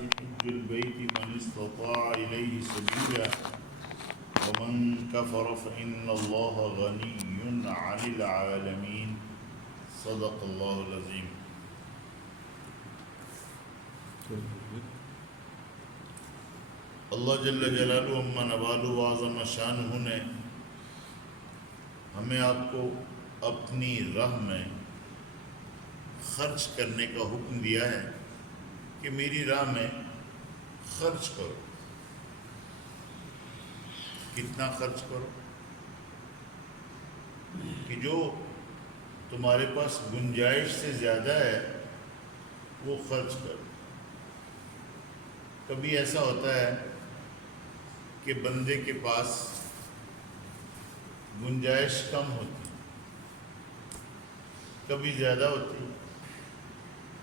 حج البيت من استطاع إليه سبيلا ومن كفر فإن الله غني عن العالمين صدق الله العظيم. اللہ جل جلالہ عما نوالہ وعظم شانہ نے ہمیں آپ کو اپنی راہ میں خرچ کرنے کا حکم دیا ہے کہ میری راہ میں خرچ کرو. کتنا خرچ کرو کہ جو تمہارے پاس گنجائش سے زیادہ ہے وہ خرچ کرو. کبھی ایسا ہوتا ہے کہ بندے کے پاس گنجائش کم ہوتی، کبھی زیادہ ہوتی.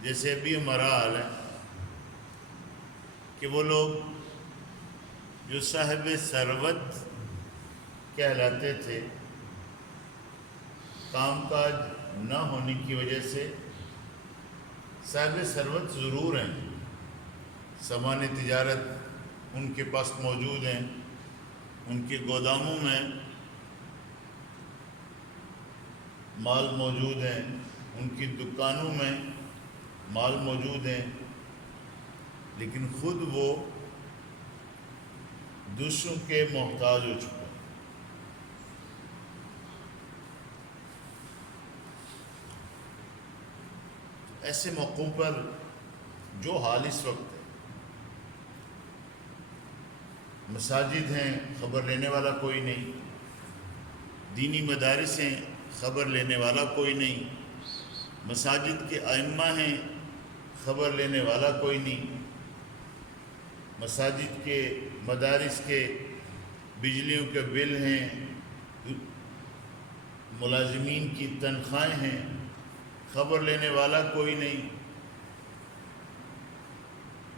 جیسے ابھی ہمارا حال ہے کہ وہ لوگ جو صاحب ثروت کہلاتے تھے، کام کاج نہ ہونے کی وجہ سے صاحب ثروت ضرور ہیں، سامان تجارت ان کے پاس موجود ہیں، ان کے گوداموں میں مال موجود ہیں، ان کی دکانوں میں مال موجود ہیں، لیکن خود وہ دوسروں کے محتاج ہو چکے. ایسے موقعوں پر جو حال اس وقت ہے، مساجد ہیں، خبر لینے والا کوئی نہیں، دینی مدارس ہیں، خبر لینے والا کوئی نہیں، مساجد کے ائمہ ہیں، خبر لینے والا کوئی نہیں، مساجد کے مدارس کے بجلیوں کے بل ہیں، ملازمین کی تنخواہیں ہیں، خبر لینے والا کوئی نہیں.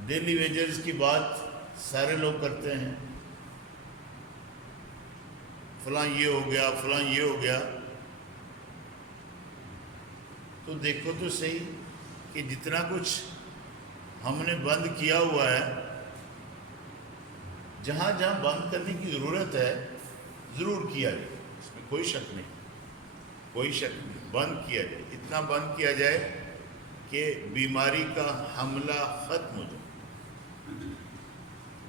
ڈیلی ویجرز کی بات سارے لوگ کرتے ہیں، فلاں یہ ہو گیا، فلاں یہ ہو گیا. تو دیکھو تو صحیح کہ جتنا کچھ ہم نے بند کیا ہوا ہے، جہاں جہاں بند کرنے کی ضرورت ہے ضرور کیا جائے، اس میں کوئی شک نہیں، کوئی شک نہیں. بند کیا جائے، اتنا بند کیا جائے کہ بیماری کا حملہ ختم ہو جائے.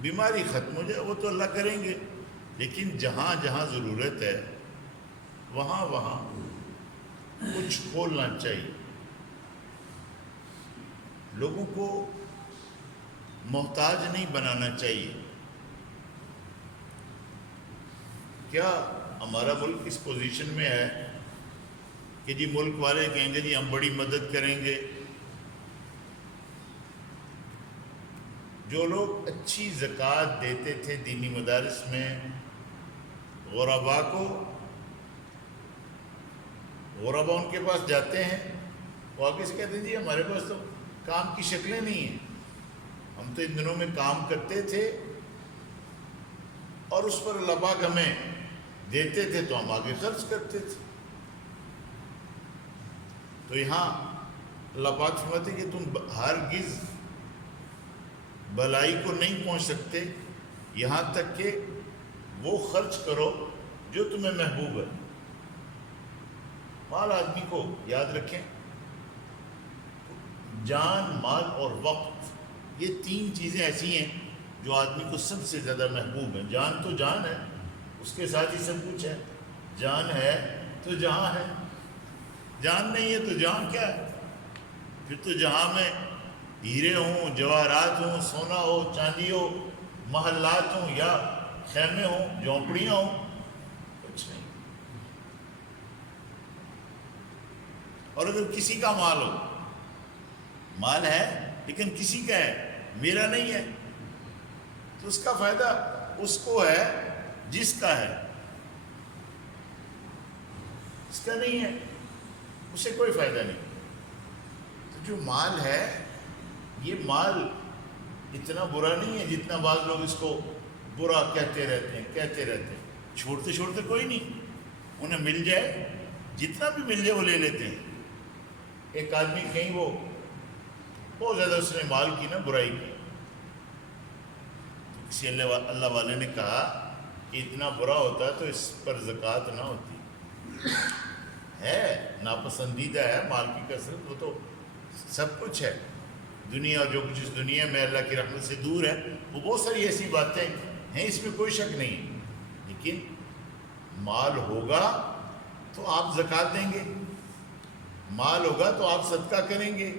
بیماری ختم ہو جائے وہ تو اللہ کریں گے، لیکن جہاں جہاں ضرورت ہے وہاں وہاں کچھ کھولنا چاہیے. لوگوں کو محتاج نہیں بنانا چاہیے. کیا ہمارا ملک اس پوزیشن میں ہے کہ جی ملک والے کہیں گے جی ہم بڑی مدد کریں گے؟ جو لوگ اچھی زکوٰۃ دیتے تھے دینی مدارس میں غرباء کو، غرباء ان کے پاس جاتے ہیں، وہ آگے سے کہتے ہیں جی ہمارے پاس تو کام کی شکلیں نہیں ہیں، ہم تو ان دنوں میں کام کرتے تھے اور اس پر اللہ پاک ہمیں دیتے تھے تو ہم آگے خرچ کرتے تھے. تو یہاں اللہ پاک فرماتے کہ تم ہرگز بلائی کو نہیں پہنچ سکتے یہاں تک کہ وہ خرچ کرو جو تمہیں محبوب ہے. مال آدمی کو یاد رکھیں، جان، مال اور وقت، یہ تین چیزیں ایسی ہیں جو آدمی کو سب سے زیادہ محبوب ہیں. جان تو جان ہے، اس کے ساتھ ہی سب کچھ ہے. جان ہے تو جہاں ہے، جان نہیں ہے تو جہاں کیا ہے؟ پھر تو جہاں میں ہیرے ہوں، جواہرات ہوں، سونا ہو، چاندی ہو، محلات ہوں یا خیمے ہوں، جھونپڑیاں ہوں، کچھ نہیں. اور اگر کسی کا مال ہو، مال ہے لیکن کسی کا ہے، میرا نہیں ہے، تو اس کا فائدہ اس کو ہے جس کا ہے، اس کا نہیں ہے اسے کوئی فائدہ نہیں. تو جو مال ہے، یہ مال اتنا برا نہیں ہے جتنا بعض لوگ اس کو برا کہتے رہتے ہیں. چھوڑتے چھوڑتے کوئی نہیں، انہیں مل جائے، جتنا بھی مل جائے وہ لے لیتے ہیں. ایک آدمی کہیں وہ بہت زیادہ اس نے مال کی نا برائی کی، کسی اللہ والے نے کہا کہ اتنا برا ہوتا تو اس پر زکوٰۃ نہ ہوتی. ہے ناپسندیدہ ہے مال کی کثرت، وہ تو سب کچھ ہے دنیا، اور جو کچھ اس دنیا میں اللہ کی رحمت سے دور ہے وہ بہت ساری ایسی باتیں ہیں، اس میں کوئی شک نہیں ہے. لیکن مال ہوگا تو آپ زکوٰۃ دیں گے، مال ہوگا تو آپ صدقہ کریں گے،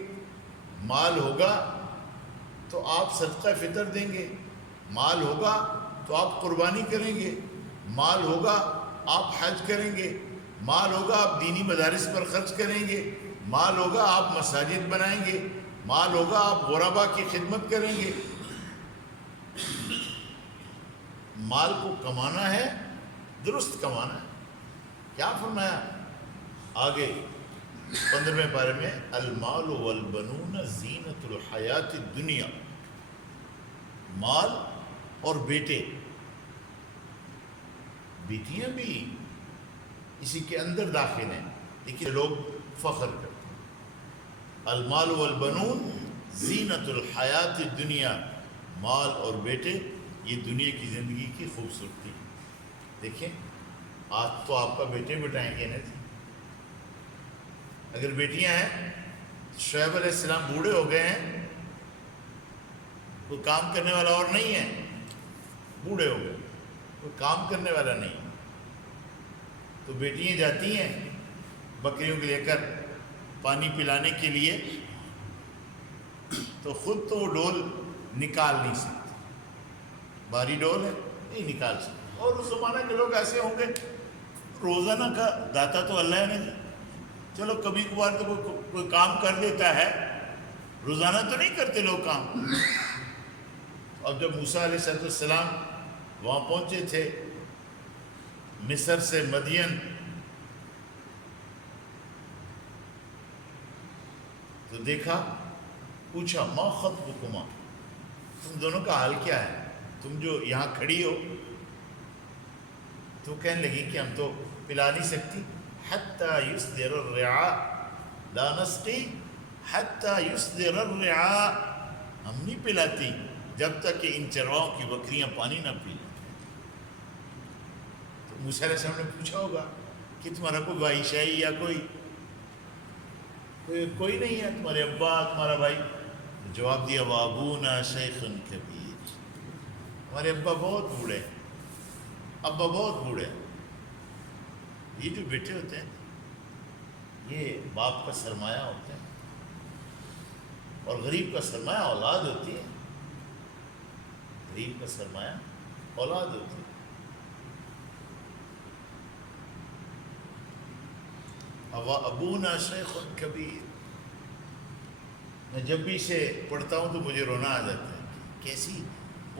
مال ہوگا تو آپ صدقہ فطر دیں گے، مال ہوگا تو آپ قربانی کریں گے، مال ہوگا آپ حج کریں گے، مال ہوگا آپ دینی مدارس پر خرچ کریں گے، مال ہوگا آپ مساجد بنائیں گے، مال ہوگا آپ غربا کی خدمت کریں گے. مال کو کمانا ہے، درست کمانا ہے. کیا فرمایا آگے 15ویں پارے میں؟ المال والبنون زینت الحیات الدنیا. مال اور بیٹے، بیٹیاں بھی اسی کے اندر داخل ہیں، لیکن لوگ فخر کرتے ہیں. المال والبنون زینت الحیات الدنیا، مال اور بیٹے یہ دنیا کی زندگی کی خوبصورتی ہے. دیکھیں آج تو آپ کا بیٹے بٹائیں گے نا جی. اگر بیٹیاں ہیں، شعیب علیہ السلام بوڑھے ہو گئے ہیں، کوئی کام کرنے والا اور نہیں ہے، بوڑھے ہو گئے، کوئی کام کرنے والا نہیں، تو بیٹیاں جاتی ہیں بکریوں کو لے کر پانی پلانے کے لیے، تو خود تو وہ ڈول نکال نہیں سکتی، بھاری ڈول ہے نہیں نکال سکتی. اور اس زمانہ کے لوگ ایسے ہوں گے، روزانہ کا داتا تو اللہ نے، چلو کبھی کبھار تو کوئی کام کر دیتا ہے، روزانہ تو نہیں کرتے لوگ کام. اب جب موسیٰ علیہ السلام وہاں پہنچے تھے مصر سے مدین، تو دیکھا، پوچھا ما خطبکما، تم دونوں کا حال کیا ہے، تم جو یہاں کھڑی ہو. تو کہنے لگی کہ ہم تو پلا نہیں سکتی. حتی یصدر الرعاء لا نسقی حتی یصدر الرعاء، ہم نہیں پلاتی جب تک کہ ان چرواؤں کی بکریاں پانی نہ پی لیں. تو موسیٰ علیہ السلام نے پوچھا ہوگا کہ تمہارا کوئی بھائی شاہی یا کوئی نہیں ہے، تمہارے ابا تمہارا بھائی؟ جواب دیا وابونا شیخ کبیر، ہمارے ابا بہت بوڑھے ہیں، ابا بہت بوڑھے ہیں. یہ جو بیٹے ہوتے ہیں یہ باپ کا سرمایہ ہوتے ہیں، اور غریب کا سرمایہ اولاد ہوتی ہے. غریب کا سرمایہ اولاد ہوتی ہے. ابونا شیخ کبیر. میں جب بھی اسے پڑھتا ہوں تو مجھے رونا آ جاتا ہے.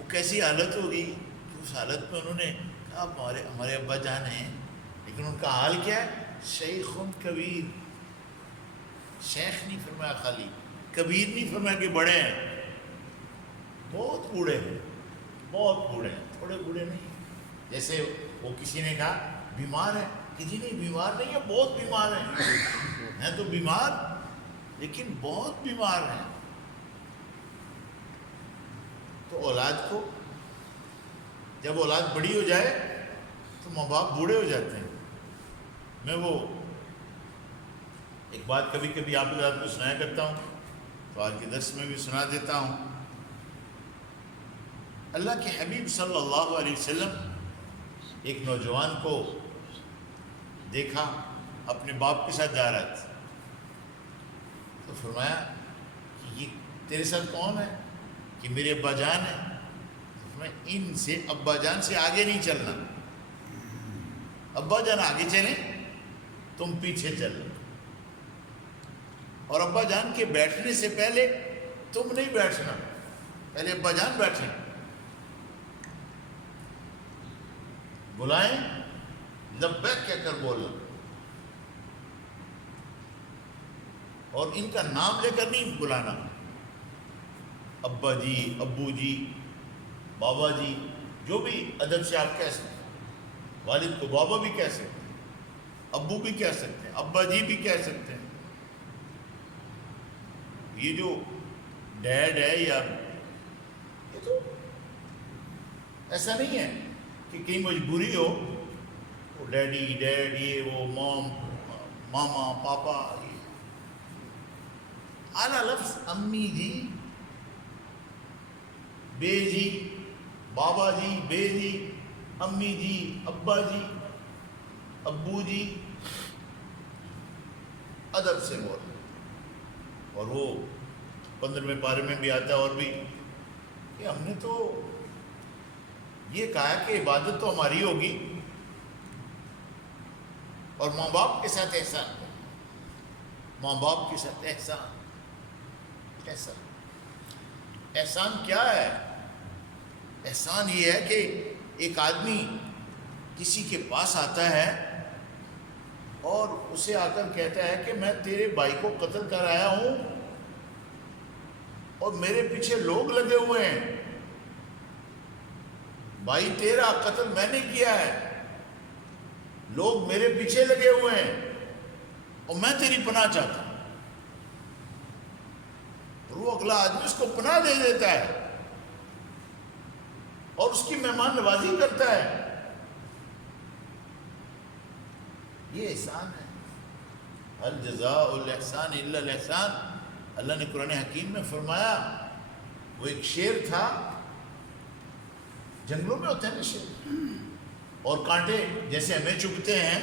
کیسی حالت ہوگی کہ اس حالت میں انہوں نے کہا ہمارے ابا جان ہیں، لیکن ان کا حال کیا ہے؟ شیخ کبیر. شیخ نہیں فرمایا خالی، کبیر نہیں فرمایا کہ بڑے ہیں، بہت بوڑھے ہیں، بہت بوڑھے ہیں، تھوڑے بوڑھے نہیں. جیسے وہ کسی نے کہا بیمار ہے، کسی نہیں بیمار نہیں ہے، بہت بیمار ہیں تو بیمار، لیکن بہت بیمار ہیں. تو اولاد کو جب اولاد بڑی ہو جائے تو ماں باپ بوڑھے ہو جاتے ہیں. میں وہ ایک بات کبھی کبھی آپ حضرات کو سنایا کرتا ہوں، تو آج کے درس میں بھی سنا دیتا ہوں. اللہ کے حبیب صلی اللہ علیہ وسلم ایک نوجوان کو دیکھا اپنے باپ کے ساتھ جا رہا تھا، تو فرمایا کہ یہ تیرے ساتھ کون ہے؟ کہ میرے ابا جان ہیں. تو فرمایا ان سے ابا جان سے آگے نہیں چلنا، ابا جان آگے چلیں تم پیچھے چل، اور ابا جان کے بیٹھنے سے پہلے تم نہیں بیٹھنا، پہلے ابا جان بیٹھیں، بلائیں لبیک کہہ کر بولنا، اور ان کا نام لے کر نہیں بلانا، ابا جی، ابو جی، بابا جی، جو بھی ادب سے آپ کہہ سکتے ہیں. والد کو بابا بھی کہہ سکتے ہیں، ابو بھی کہہ سکتے ہیں، ابا جی بھی کہہ سکتے ہیں. یہ جو ڈیڈ ہے یا یہ تو ایسا نہیں ہے کہ کہیں مجبوری ہو، وہ ڈیڈی ڈیڈ یہ وہ موم ماما پاپا، اعلیٰ لفظ امی جی بے جی بابا جی بے جی امی جی ابا جی ابو جی، ادب سے بول. اور وہ 15ویں پارے میں بھی آتا ہے، اور بھی کہ ہم نے تو یہ کہا کہ عبادت تو ہماری ہوگی اور ماں باپ کے ساتھ احسان، ماں باپ کے ساتھ احسان. احسان کیا ہے؟ احسان یہ ہے کہ ایک آدمی کسی کے پاس آتا ہے اور اسے آ کر کہتا ہے کہ میں تیرے بھائی کو قتل کر آیا ہوں اور میرے پیچھے لوگ لگے ہوئے ہیں، بھائی تیرا قتل میں نے کیا ہے، لوگ میرے پیچھے لگے ہوئے ہیں اور میں تیری پناہ چاہتا ہوں. اور وہ اگلا آدمی اس کو پناہ دے دیتا ہے اور اس کی مہمان نوازی کرتا ہے. یہ احسان ہے. هل جزاء الاحسان الا الاحسان. اللہ نے قرآن حکیم میں فرمایا، وہ ایک شیر تھا، جنگلوں میں ہوتے ہیں نا شیر، اور کانٹے جیسے ہمیں چبھتے ہیں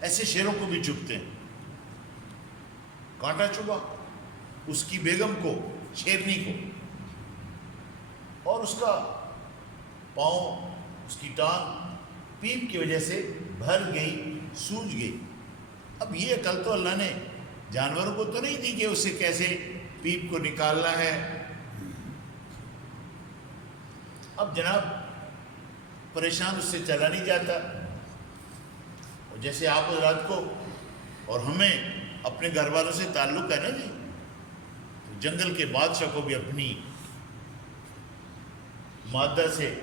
ایسے شیروں کو بھی چبھتے ہیں. کانٹا چبھا اس کی بیگم کو، شیرنی کو، اور اس کا پاؤں، اس کی ٹانگ پیپ کی وجہ سے بھر گئی، سوج گئی. اب یہ عقل تو اللہ نے جانوروں کو تو نہیں دی کہ اسے کیسے پیپ کو نکالنا ہے. اب جناب پریشان اس سے چلا نہیں جاتا. اور جیسے آپ حضرات کو اور ہمیں اپنے گھر والوں سے تعلق ہے نا جی، تو جنگل کے بادشاہ کو بھی اپنی مادہ سے،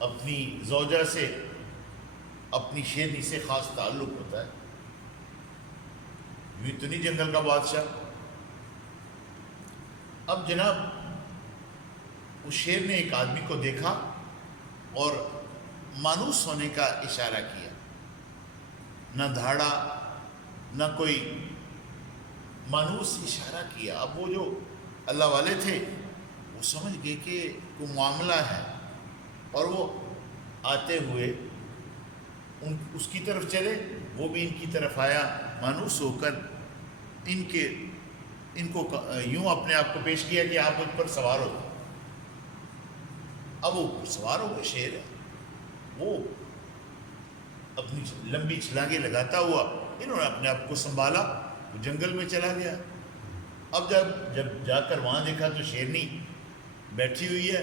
اپنی زوجہ سے، اپنی شیرنی سے خاص تعلق ہوتا ہے. یہ تو نہیں جنگل کا بادشاہ. اب جناب اس شیر نے ایک آدمی کو دیکھا اور مانوس ہونے کا اشارہ کیا، نہ دھاڑا نہ کوئی، مانوس اشارہ کیا. اب وہ جو اللہ والے تھے وہ سمجھ گئے کہ کوئی معاملہ ہے، اور وہ آتے ہوئے اس کی طرف چلے، وہ بھی ان کی طرف آیا مانوس ہو کر. ان کو یوں اپنے آپ کو پیش کیا کہ آپ ان پر سوار ہو. اب وہ سوار ہو گئے، شیر ہے وہ، اپنی لمبی چھلانگیں لگاتا ہوا انہوں نے اپنے آپ کو سنبھالا، وہ جنگل میں چلا گیا. اب جب جا کر وہاں دیکھا تو شیرنی بیٹھی ہوئی ہے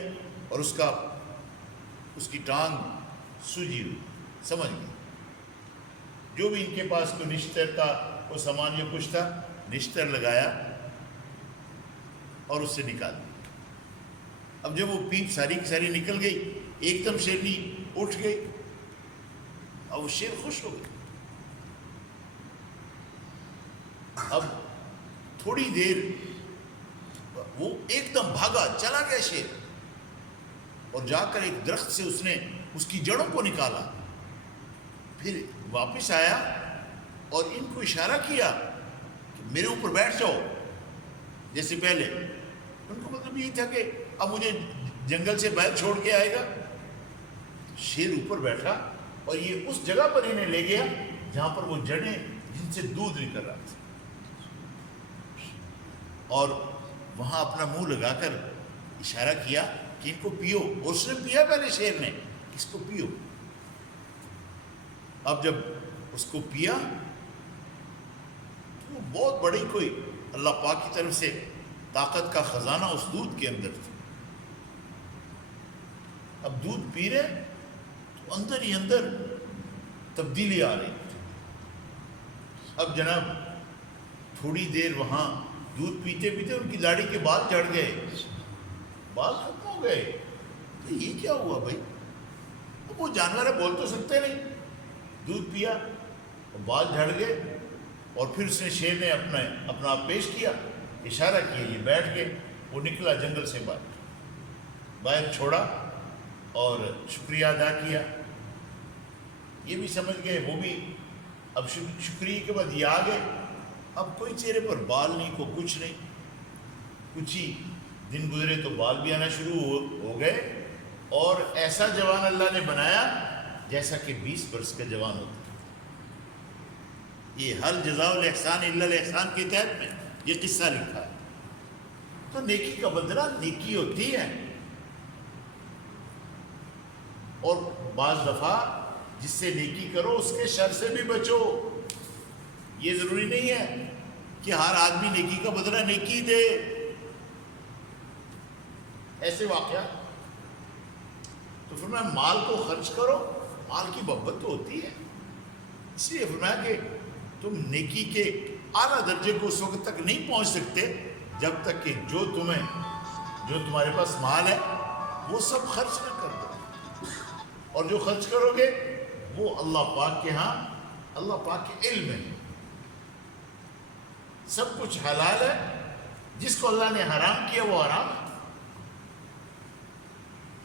اور اس کی ٹانگ سوجی ہوئی. سمجھ گئی جو بھی ان کے پاس کوئی نشتر کا کوئی سامان جو کچھ تھا، نشتر لگایا اور اس سے نکال دیا. اب جب وہ پیپ ساری کی ساری نکل گئی، ایک دم شیرنی اٹھ گئی اور وہ شیر خوش ہو گئی. اب تھوڑی دیر وہ ایک دم بھاگا، چلا گیا شیر، اور جا کر ایک درخت سے اس نے اس کی جڑوں کو نکالا. پھر واپس آیا اور ان کو اشارہ کیا کہ میرے اوپر بیٹھ جاؤ جیسے پہلے. ان کو مطلب یہ تھا کہ اب مجھے جنگل سے بیل چھوڑ کے آئے گا. شیر اوپر بیٹھا اور یہ اس جگہ پر انہیں لے گیا جہاں پر وہ جڑیں جن سے دودھ نکل رہا تھا، اور وہاں اپنا منہ لگا کر اشارہ کیا کہ ان کو پیو. اور اس نے پیا پہلے شیر نے، اس کو پیو. اب جب اس کو پیا تو وہ بہت بڑی کوئی اللہ پاک کی طرف سے طاقت کا خزانہ اس دودھ کے اندر تھا. اب دودھ پی رہے تو اندر ہی اندر تبدیلی آ رہی. اب جناب تھوڑی دیر وہاں دودھ پیتے پیتے ان کی داڑھی کے بال جھڑ گئے، بال ختم ہو گئے. تو یہ کیا ہوا بھائی؟ تو وہ جانور ہے، بول تو سکتے نہیں. دودھ پیا اور بال جھڑ گئے. اور پھر اس نے شیر نے اپنا آپ پیش کیا، اشارہ کیا، یہ بیٹھ گئے. وہ نکلا جنگل سے باہر چھوڑا اور شکریہ ادا کیا، یہ بھی سمجھ گئے، وہ بھی اب شکریہ کے بعد یہ آ گئے، اب کوئی چہرے پر بال نہیں، کو کچھ نہیں، کچھ ہی دن گزرے تو بال بھی آنا شروع ہو گئے، اور ایسا جوان اللہ نے بنایا جیسا کہ 20 برس کا جوان ہوتا ہے۔ یہ حل جزاء الاحسان الا الاحسان کے تحت میں یہ قصہ لکھا ہے۔ تو نیکی کا بدلہ نیکی ہوتی ہے، اور بعض دفعہ جس سے نیکی کرو اس کے شر سے بھی بچو۔ یہ ضروری نہیں ہے کہ ہر آدمی نیکی کا بدلہ نیکی دے، ایسے واقعات۔ تو فرمایا مال کو خرچ کرو، مال کی محبت تو ہوتی ہے، اس لیے فرمایا کہ تم نیکی کے اعلیٰ درجے کو اس وقت تک نہیں پہنچ سکتے جب تک کہ جو تمہارے پاس مال ہے وہ سب خرچ نہ کر دو، اور جو خرچ کرو گے وہ اللہ پاک کے ہاں، اللہ پاک کے علم ہے۔ سب کچھ حلال ہے، جس کو اللہ نے حرام کیا وہ حرام ہے۔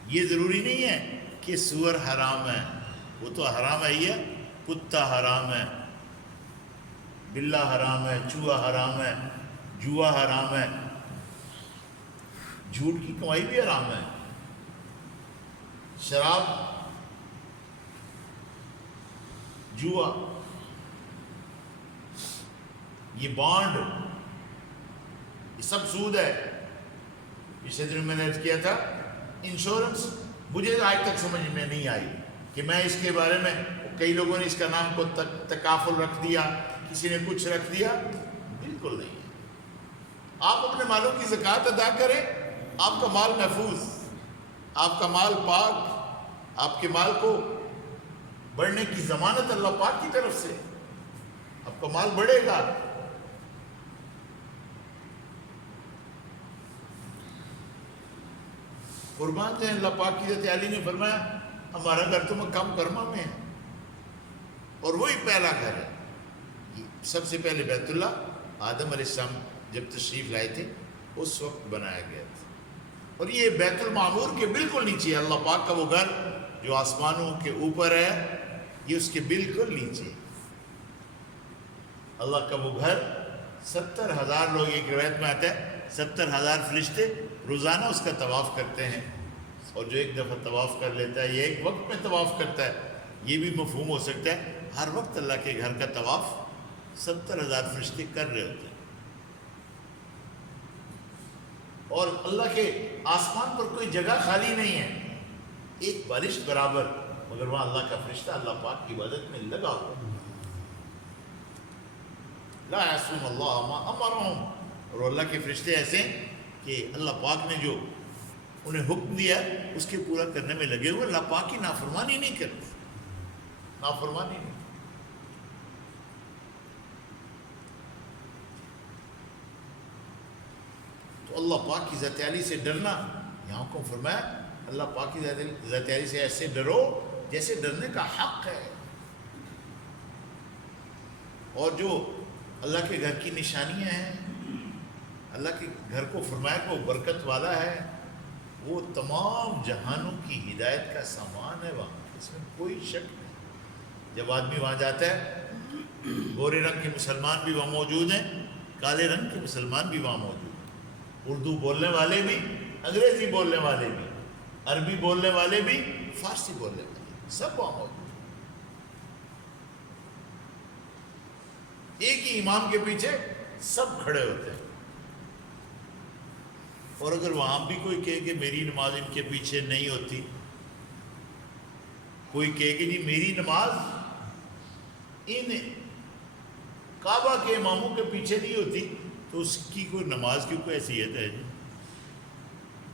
یہ ضروری نہیں ہے کہ سور حرام ہے، وہ تو حرام ہے ہی ہے، کتا حرام ہے، بلہ حرام ہے، چوہا حرام ہے، جوا حرام ہے، جھوٹ کی کمائی بھی حرام ہے، شراب، جوا، یہ بانڈ، یہ سب سود ہے۔ پچھلے دن میں نے عرض کیا تھا انشورنس، مجھے آج تک سمجھ میں نہیں آئی کہ میں اس کے بارے میں، کئی لوگوں نے اس کا نام کو تکافل رکھ دیا، کسی نے کچھ رکھ دیا، بالکل نہیں ہے۔ آپ اپنے مالوں کی زکوٰۃ ادا کریں، آپ کا مال محفوظ، آپ کا مال پاک، آپ کے مال کو بڑھنے کی ضمانت اللہ پاک کی طرف سے، آپ کا مال بڑھے گا۔ قربان تھے، اللہ پاک کی ذات عالی نے فرمایا ہمارا گھر تو مکہ مکرمہ میں ہے، اور وہی پہلا گھر ہے۔ سب سے پہلے بیت اللہ آدم علیہ السلام جب تشریف لائے تھے اس وقت بنایا گیا تھا، اور یہ بیت المعمور کے بالکل نیچے اللہ پاک کا وہ گھر جو آسمانوں کے اوپر ہے، یہ اس کے بالکل نیچے اللہ کا وہ گھر۔ 70,000 لوگ، ایک روایت میں آتا ہے 70,000 فرشتے روزانہ اس کا طواف کرتے ہیں، اور جو ایک دفعہ طواف کر لیتا ہے یہ ایک وقت میں طواف کرتا ہے۔ یہ بھی مفہوم ہو سکتا ہے ہر وقت اللہ کے گھر کا طواف 70,000 فرشتے کر رہے ہوتے ہیں، اور اللہ کے آسمان پر کوئی جگہ خالی نہیں ہے، ایک بارش برابر، مگر وہاں اللہ کا فرشتہ اللہ پاک کی عبادت میں لگا ہوا، لا یعصون اللہ ما امرہم، اور اللہ کے فرشتے ایسے ہیں کہ اللہ پاک نے جو انہیں حکم دیا اس کے پورا کرنے میں لگے ہوئے، اللہ پاک کی نافرمانی نہیں کرتے، نافرمانی نہیں۔ تو اللہ پاک کی ذات عالی سے ڈرنا، یہاں کو فرمایا اللہ پاک کی ذات عالی سے ایسے ڈرو جیسے ڈرنے کا حق ہے، اور جو اللہ کے گھر کی نشانیاں ہیں، اللہ کے گھر کو فرمایا کہ وہ برکت والا ہے، وہ تمام جہانوں کی ہدایت کا سامان ہے، وہاں اس میں کوئی شک نہیں۔ جب آدمی وہاں جاتا ہے، گورے رنگ کے مسلمان بھی وہاں موجود ہیں، کالے رنگ کے مسلمان بھی وہاں موجود ہیں، اردو بولنے والے بھی، انگریزی بولنے والے بھی، عربی بولنے والے بھی، فارسی بولنے والے بھی، سب وہاں موجود ہیں۔ ایک ہی امام کے پیچھے سب کھڑے ہوتے ہیں، اور اگر وہاں بھی کوئی کہے کہ میری نماز ان کے پیچھے نہیں ہوتی، کوئی کہے کہ جی میری نماز ان کعبہ کے اماموں کے پیچھے نہیں ہوتی، تو اس کی کوئی نماز کی کوئی حیثیت ہے جی؟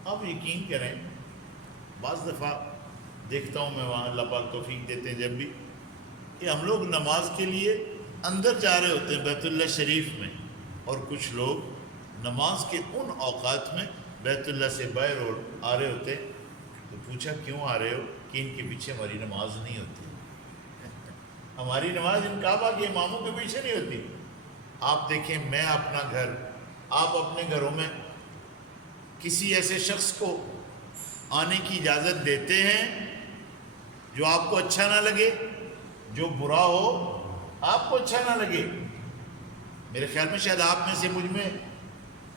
آپ یقین کریں، بعض دفعہ دیکھتا ہوں میں وہاں، اللہ پاک توفیق دیتے ہیں جب بھی، کہ ہم لوگ نماز کے لیے اندر جا رہے ہوتے ہیں بیت اللہ شریف میں، اور کچھ لوگ نماز کے ان اوقات میں بیت اللہ سے باہر آ رہے ہوتے، تو پوچھا کیوں آ رہے ہو؟ کہ ان کے پیچھے ہماری نماز نہیں ہوتی، ہماری نماز ان کعبہ کے اماموں کے پیچھے نہیں ہوتی۔ آپ دیکھیں، میں اپنا گھر، آپ اپنے گھروں میں کسی ایسے شخص کو آنے کی اجازت دیتے ہیں جو آپ کو اچھا نہ لگے، جو برا ہو آپ کو اچھا نہ لگے. میرے خیال میں شاید آپ میں سے مجھ میں،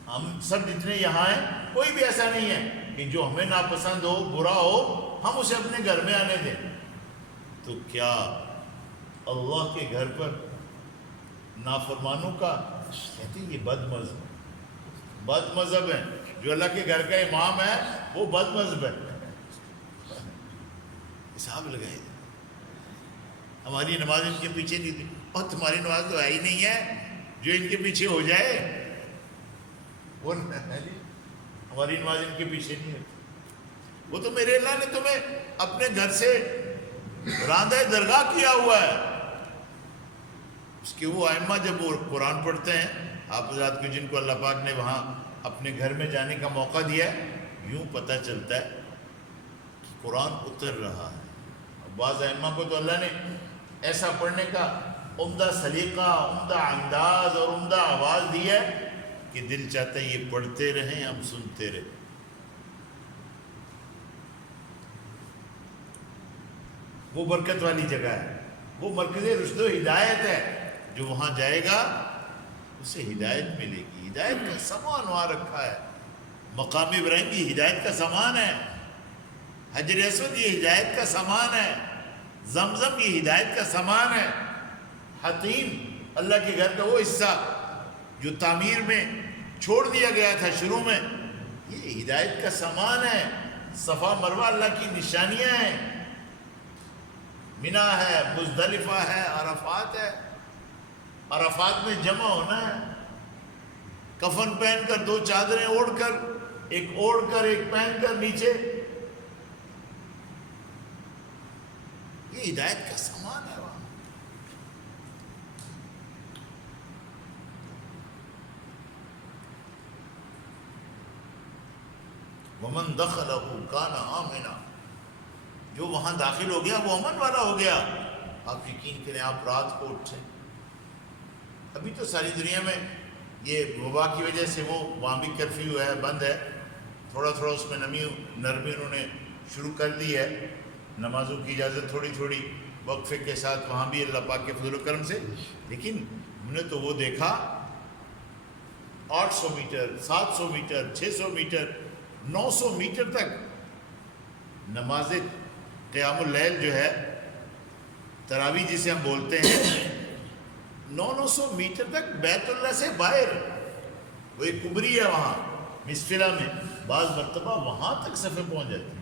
ہم سب جتنے یہاں ہیں، کوئی بھی ایسا نہیں ہے کہ جو ہمیں ناپسند ہو، برا ہو، ہم اسے اپنے گھر میں آنے دیں. تو کیا اللہ کے گھر پر نافرمانوں کا، کہتے ہیں یہ بد مذہب ہے. جو اللہ کے گھر کا امام ہے وہ بد مذہب ہے. حساب لگائے، ہماری نماز ان کے پیچھے نہیں تھی، اور تمہاری نماز تو ہے ہی نہیں ہے جو ان کے پیچھے ہو جائے. وہ ہماری نماز ان کے پیچھے نہیں ہے. وہ تو میرے اللہ نے تمہیں اپنے گھر سے راندہ درگاہ کیا ہوا ہے. اس کے وہ ائمہ جب وہ قرآن پڑھتے ہیں، آپ حضرات کو جن کو اللہ پاک نے وہاں اپنے گھر میں جانے کا موقع دیا ہے، یوں پتہ چلتا ہے کہ قرآن اتر رہا ہے. بعض ائمہ کو تو اللہ نے ایسا پڑھنے کا عمدہ سلیقہ، عمدہ انداز اور عمدہ آواز دی ہے کہ دل چاہتا ہے یہ پڑھتے رہیں، ہم سنتے رہیں. وہ برکت والی جگہ ہے، وہ مرکز رشد و ہدایت ہے. جو وہاں جائے گا اسے ہدایت ملے گی. ہدایت کا سامان وہاں رکھا ہے. مقام ابراہیم یہ ہدایت کا سامان ہے. حجر اسود یہ ہدایت کا سامان ہے. زمزم یہ ہدایت کا سامان ہے. حتیم اللہ کے گھر کا وہ حصہ جو تعمیر میں چھوڑ دیا گیا تھا شروع میں، یہ ہدایت کا سامان ہے. صفا مروہ اللہ کی نشانیاں ہیں. منا ہے، مزدلفہ ہے، عرفات ہے. عرفات میں جمع ہونا ہے، کفن پہن کر، دو چادریں اوڑھ کر، ایک اوڑھ کر ایک پہن کر نیچے. یہ ہدایت کا سامان ہے وہاں. ومن دخلہ کان آمنا، جو وہاں داخل ہو گیا وہ امن والا ہو گیا. آپ یقین کریں، آپ رات کو اٹھے، ابھی تو ساری دنیا میں یہ وبا کی وجہ سے وہ وہاں بھی کرفیو ہے، بند ہے، تھوڑا تھوڑا اس میں نرمی انہوں نے شروع کر دی ہے. نمازوں کی اجازت تھوڑی تھوڑی وقفے کے ساتھ وہاں بھی اللہ پاک کے فضل و کرم سے. لیکن ہم نے تو وہ دیکھا 800 میٹر، 700 میٹر، 600 میٹر، 900 میٹر تک نماز قیام اللیل جو ہے، تراویح جسے ہم بولتے ہیں، 900 میٹر تک بیت اللہ سے باہر. وہ ایک کبری ہے وہاں مسفلہ میں، بعض مرتبہ وہاں تک صفیں پہنچ جاتی ہیں.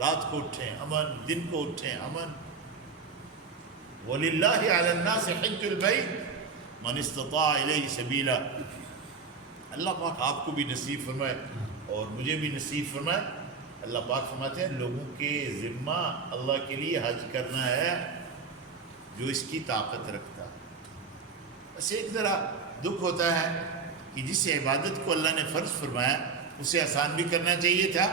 رات کو اٹھیں امن، دن کو اٹھیں امن. وَلِلَّهِ عَلَى النَّاسِ حِجُّ الْبَيْتِ مَنِ اسْتَطَاعَ إِلَيْهِ سَبِيلًا. اللہ پاک آپ کو بھی نصیب فرمائے اور مجھے بھی نصیب فرمائے. اللہ پاک فرماتے ہیں لوگوں کے ذمہ اللہ کے لیے حج کرنا ہے جو اس کی طاقت رکھتا ہے. بس ایک ذرا دکھ ہوتا ہے کہ جس عبادت کو اللہ نے فرض فرمایا اسے آسان بھی کرنا چاہیے تھا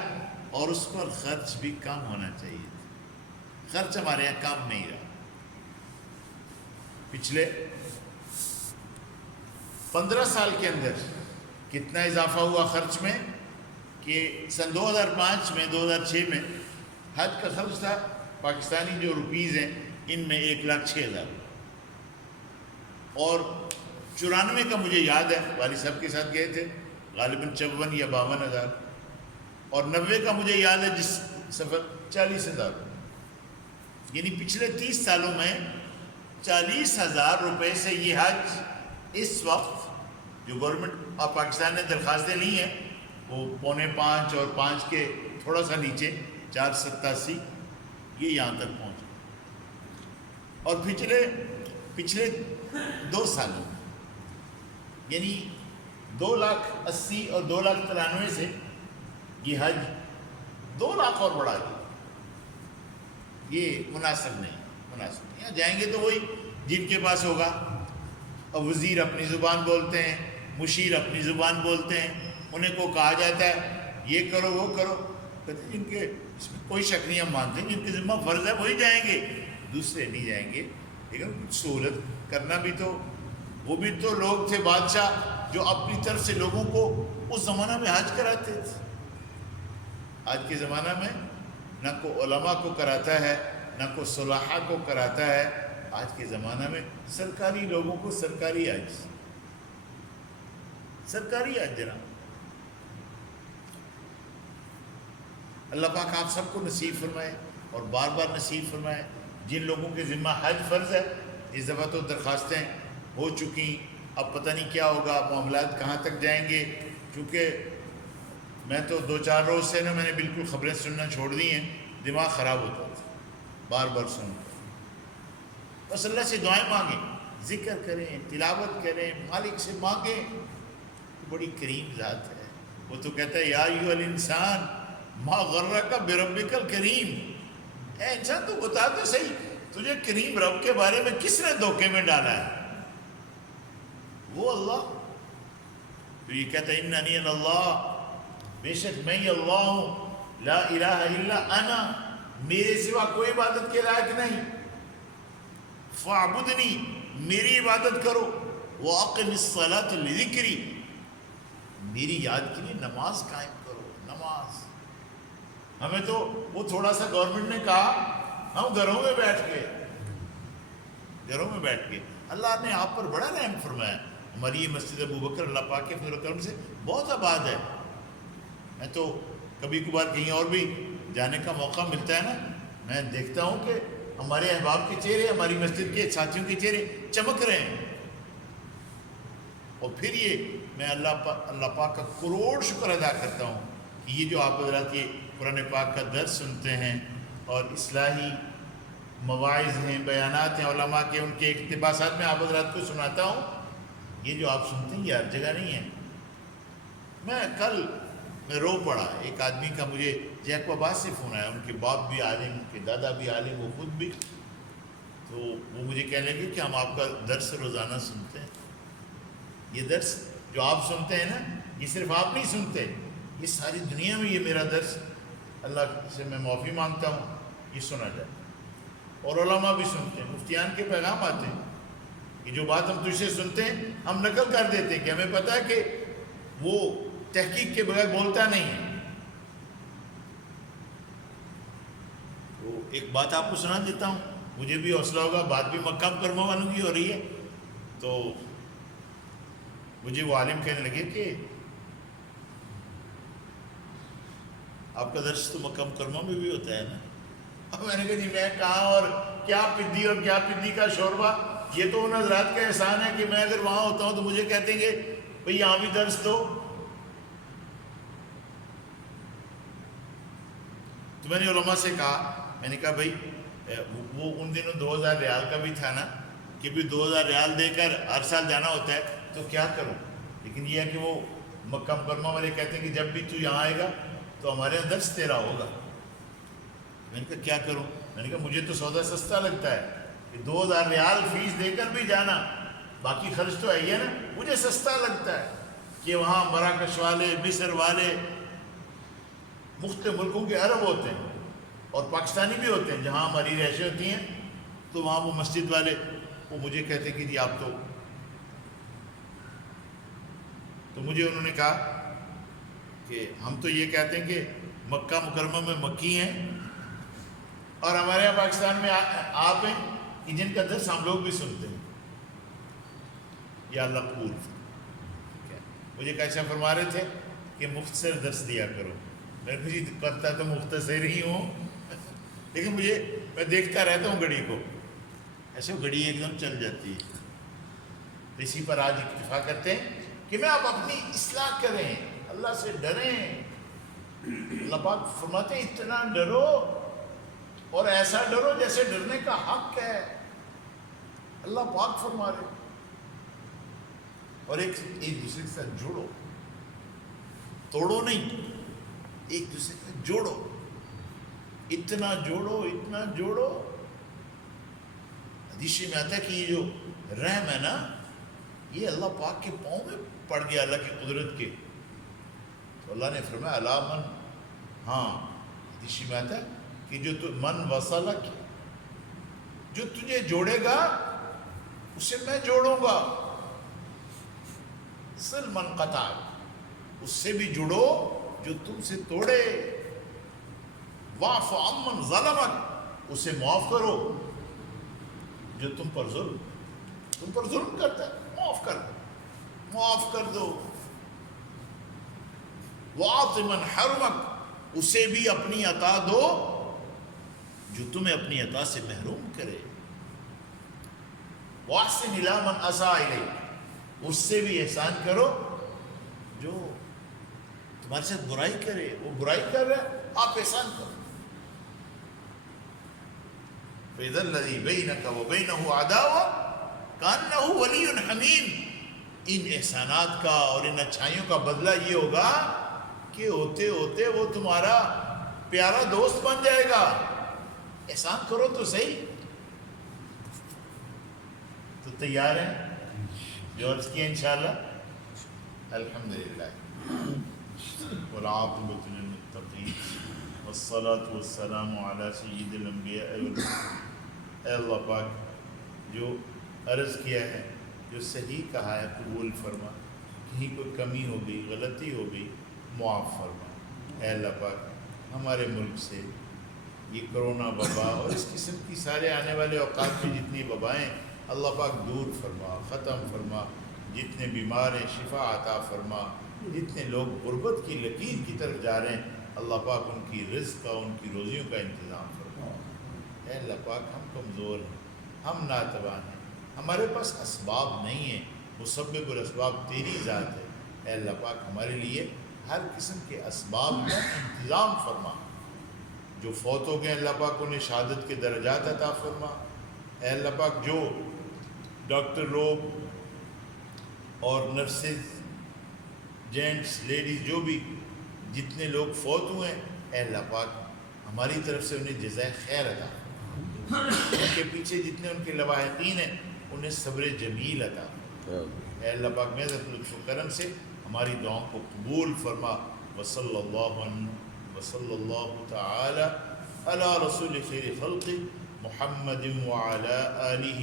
اور اس پر خرچ بھی کم ہونا چاہیے تھا. خرچ ہمارے یہاں کم نہیں رہا. پچھلے 15 سال کے اندر کتنا اضافہ ہوا خرچ میں کہ سن 2005 میں 2006 میں حج کا خرچ تھا پاکستانی جو روپیز ہیں ان میں 1,06,000 اور 94 کا مجھے یاد ہے والد صاحب کے ساتھ گئے تھے غالباً 54 یا 52,000 اور 90 کا مجھے یاد ہے جس سفر 40,000. یعنی پچھلے 30 سالوں میں 40,000 روپے سے یہ حج اس وقت جو گورنمنٹ آف پاکستان نے درخواستیں لی ہیں وہ 4.25 اور 5 کے تھوڑا سا نیچے 487 یہ یہاں تک پہنچا. اور پچھلے 2 سالوں یعنی 2,80,000 اور 2,93,000 سے یہ حج 2 لاکھ اور بڑھا دیا. یہ مناسب نہیں. یہاں جائیں گے تو وہی جن کے پاس ہوگا. اب وزیر اپنی زبان بولتے ہیں، مشیر اپنی زبان بولتے ہیں، انہیں کو کہا جاتا ہے یہ کرو وہ کرو، کہتے ہیں جن کے اس میں کوئی شک نہیں، ہم مانتے ہیں جن کے ذمہ فرض ہے وہی جائیں گے، دوسرے نہیں جائیں گے. لیکن کچھ سہولت کرنا بھی تو، وہ بھی تو لوگ تھے بادشاہ جو اپنی طرف سے لوگوں کو اس زمانہ میں حج کراتے تھے. آج کے زمانہ میں نہ کوئی علماء کو کراتا ہے، نہ کوئی صلاحہ کو کراتا ہے. آج کے زمانہ میں سرکاری لوگوں کو سرکاری حج جناب. اللہ پاک آپ سب کو نصیب فرمائے اور بار بار نصیب فرمائے. جن لوگوں کے ذمہ حج فرض ہے، اس دفعہ تو درخواستیں ہو چکی، اب پتہ نہیں کیا ہوگا، معاملات کہاں تک جائیں گے. کیونکہ میں تو 2-4 روز سے نا میں نے بالکل خبریں سننا چھوڑ دی ہیں، دماغ خراب ہوتا تھا بار بار سنوں. بس اللہ سے دعائیں مانگیں، ذکر کریں، تلاوت کریں، مالک سے مانگیں. بڑی کریم ذات ہے. وہ تو کہتا ہے یا ایھا الانسان ما غرک بربک الکریم. اے انسان تو بتا تو صحیح، تجھے کریم رب کے بارے میں کس نے دھوکے میں ڈالا ہے؟ وہ اللہ. تو یہ کہتا ہے اننی انا اللہ، بے شک میں ہی اللہ ہوں. لا الہ الا انا، میرے سوا کوئی عبادت کے لائق نہیں. فاعبدنی، میری عبادت کرو. واقم الصلاۃ لذکری، میری یاد کے لیے نماز قائم کرو. نماز ہمیں تو وہ تھوڑا سا گورنمنٹ نے کہا، ہم گھروں میں بیٹھ کے اللہ نے آپ پر بڑا رحم فرمایا. ہماری یہ مسجد ابو بکر اللہ پاک کے فضل و کرم سے بہت آباد ہے. میں تو کبھی کبھار کہیں اور بھی جانے کا موقع ملتا ہے نا، میں دیکھتا ہوں کہ ہمارے احباب کے چہرے، ہماری مسجد کے ساتھیوں کے چہرے چمک رہے ہیں. اور پھر یہ میں اللہ پاک کا کروڑ شکر ادا کرتا ہوں کہ یہ جو آپ حضرات یہ قرآن پاک کا درس سنتے ہیں اور اصلاحی مواعظ ہیں، بیانات ہیں علماء کے، ان کے اقتباسات میں آپ حضرات کو سناتا ہوں. یہ جو آپ سنتے ہیں یہ ہر جگہ نہیں ہے. میں رو پڑا. ایک آدمی کا مجھے جیک آباد سے فون آیا، ان کے باپ بھی عالم، ان کے دادا بھی عالم، وہ خود بھی. تو وہ مجھے کہنے لگے کہ ہم آپ کا درس روزانہ سنتے ہیں. یہ درس جو آپ سنتے ہیں نا، یہ صرف آپ نہیں سنتے، یہ ساری دنیا میں یہ میرا درس، اللہ سے میں معافی مانگتا ہوں، یہ سنا جائے. اور علماء بھی سنتے ہیں، مفتیان کے پیغام آتے ہیں. یہ جو بات ہم تجھ سے سنتے ہیں ہم نقل کر دیتے ہیں کہ ہمیں پتہ ہے کہ وہ تحقیق کے بغیر بولتا نہیں ہے. تو ایک بات آپ کو سنا دیتا ہوں، مجھے بھی حوصلہ ہوگا. بات بھی مکہ مکرمہ والوں کی ہو رہی ہے. تو مجھے وہ عالم کہنے لگے کہ آپ کا درس تو مکہ مکرمہ میں بھی ہوتا ہے نا. اب میں نے کہا جی میں کہاں، اور کیا پدی اور کیا پدی کا شوربہ. یہ تو ان حضرات کا احسان ہے کہ میں اگر وہاں ہوتا ہوں تو مجھے کہتے ہیں کہ بھئی یہاں بھی درس دو. تو میں نے علماء سے کہا، میں نے کہا بھئی وہ ان دنوں 2000 ریال کا بھی تھا نا، کہ بھی 2000 ریال دے کر ہر سال جانا ہوتا ہے تو کیا کروں. لیکن یہ ہے کہ وہ مکہ مکرمہ والے کہتے ہیں کہ جب بھی تو یہاں آئے گا تو ہمارے یہاں درس تیرا ہوگا. میں نے کہا کیا کروں. میں نے کہا مجھے تو سودا سستا لگتا ہے کہ 2000 ریال فیس دے کر بھی جانا، باقی خرچ تو ہے ہی ہے نا. مجھے سستا لگتا ہے کہ وہاں مراکش والے، مصر والے، مختلف ملکوں کے عرب ہوتے ہیں اور پاکستانی بھی ہوتے ہیں جہاں ہماری رہائشیں ہوتی ہیں. تو وہاں وہ مسجد والے وہ مجھے کہتے ہیں کہ جی آپ تو مجھے انہوں نے کہا کہ ہم تو یہ کہتے ہیں کہ مکہ مکرمہ میں مکی ہیں، اور ہمارے یہاں پاکستان میں آپ ہیں کہ جن کا درس ہم لوگ بھی سنتے ہیں. یا اللہ قبول. مجھے کیسا فرما رہے تھے کہ مختصر درس دیا کرو. میں نے جی کرتا تو مختصر ہی ہوں، لیکن میں دیکھتا رہتا ہوں گھڑی کو، ایسے گھڑی ایک دم چل جاتی ہے. اسی پر آج اکتفا کرتے ہیں کہ میں آپ اپنی اصلاح کریں، اللہ سے ڈریں. اللہ پاک فرماتے ہیں اتنا ڈرو اور ایسا ڈرو جیسے ڈرنے کا حق ہے. اللہ پاک فرما رہے. اور ایک دوسرے کے ساتھ جوڑو، توڑو نہیں، ایک دوسرے سے جوڑو. اتنا جوڑو. حدیث میں آتا ہے کہ یہ جو رحم ہے نا، یہ اللہ پاک کے پاؤں میں پڑ گیا اللہ کی قدرت کے. تو اللہ نے فرمایا الا من، حدیث میں آتا ہے کہ جو من وصلک، جو تجھے جوڑے گا اسے میں جوڑوں گا. صل من قطع، اس سے بھی جڑو جو تم سے توڑے، واعف عمن ظلمک، اسے معاف کرو جو تم پر ظلم کرتا ہے، معاف کر دو، واعط من حرمک، اسے بھی اپنی عطا دو جو تمہیں اپنی عطا سے محروم کرے، واحسن الی من اساء الیک، اس سے بھی احسان کرو جو تمہارے ساتھ برائی کرے، وہ برائی کر رہا ہے آپ احسان کرو، فَإِذَا الَّذِي بَيْنَكَ وَبَيْنَهُ عَدَاوَةٌ كَأَنَّهُ وَلِيٌّ حَمِيمٌ، ان احسانات کا اور ان اچھائیوں کا بدلہ یہ ہوگا کہ ہوتے ہوتے وہ تمہارا پیارا دوست بن جائے گا، احسان کرو تو صحیح۔ تو تیار ہیں جو عرض کیا انشاءاللہ؟ الحمدللہ، والعاقبۃ للمتقین، والصلاة والسلام علی سید الانبیاء والمرسلین۔ اے اللہ پاک جو عرض کیا ہے، جو صحیح کہا ہے قبول فرما، کہیں کوئی کمی ہو گئی، غلطی ہو گئی معاف فرما۔ اے اللہ پاک ہمارے ملک سے یہ کرونا وبا اور اس قسم کی سارے آنے والے اوقات میں جتنی وبائیں اللہ پاک دور فرما، ختم فرما، جتنے بیمار ہیں شفا عطا فرما، جتنے لوگ غربت کی لکیر کی طرف جا رہے ہیں اللہ پاک ان کی رزق کا، ان کی روزیوں کا انتظام فرما۔ اے اللہ پاک ہم کمزور ہیں، ہم ناتوان ہیں، ہمارے پاس اسباب نہیں ہیں، مسبب الاسباب تیری ذات ہے۔ اے اللہ پاک ہمارے لیے ہر قسم کے اسباب کا انتظام فرما، جو فوت ہو گئے اللہ پاک انہیں شہادت کے درجات عطا فرما۔ اے اللہ پاک جو ڈاکٹر لوگ اور نرسز، جینٹس، لیڈیز، جو بھی جتنے لوگ فوت ہوئے ہیں اے اللہ پاک ہماری طرف سے انہیں جزائے خیر عطا فرما، ان کے پیچھے جتنے ان کے لواحقین ہیں انہیں صبر جمیل عطا فرما۔ اے اللہ پاک میں لطف و کرم سے ہماری دعاؤں کو قبول فرما۔ وصلی اللہ تعالی علی رسول خیر خلق محمد وعلی آلہ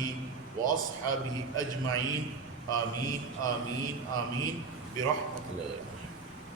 واصحابہ اجمعین، آمین آمین آمین برحمت اللہ۔